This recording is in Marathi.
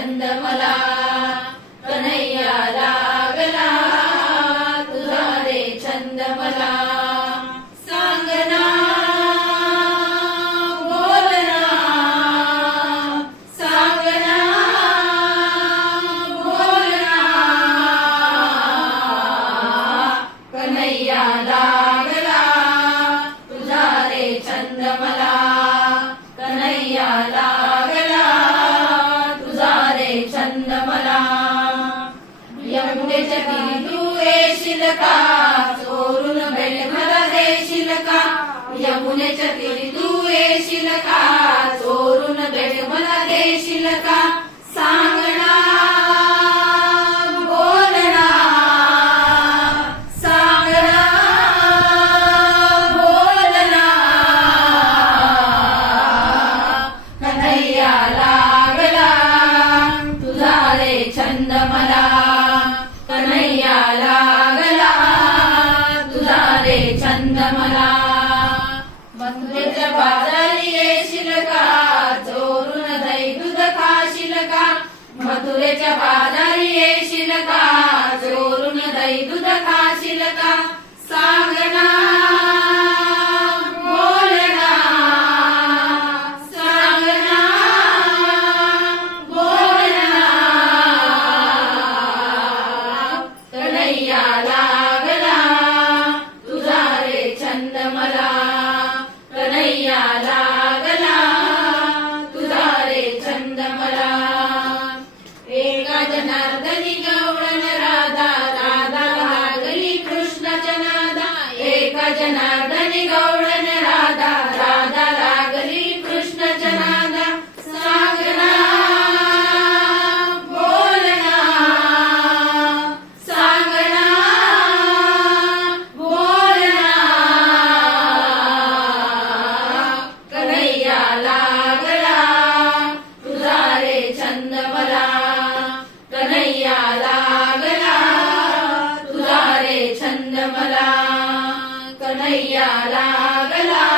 छंद मला कन्हैया लागला तुझा रे छंद मला सांगना बोलना सांगना बोलना कन्हैया लागला तुझा रे छंद मला कन्हैया लागला तुझा रे छंद मला यमुनेच्या तीरी तू येशील का चोरून बेल मला देशील का यमुनेच्या तीरी तू येशील का चोरून बेल मला देशील का सांगना बोलना सांगना बोलना कन्हैया लागला तुझा रे छंद मला कन्हैया लागला तुझा रे छंद मला मथुरेच्या बाजारी येशील का चोरून दही दूध खाशील का मथुरेच्या बाजारी येशील का चोरून दही दूध खाशील का सांगना बोलना सांगना बोलना कन्हैया लागला तुझा रे छंद मला कन्हैया लागला तुझा रे छंद मला एका जनार्दनी गवळण राधा राधा लागली कृष्णाच्या नादा एका जनार्दनी गवळण राधा राधा लागली कृष्णाच्या नादा सांगना बोलना सांगना बोलना कन्हैया लागला तुझा रे छंद मला कन्हैया लागला तुझा रे छंद मला कन्हैया लागला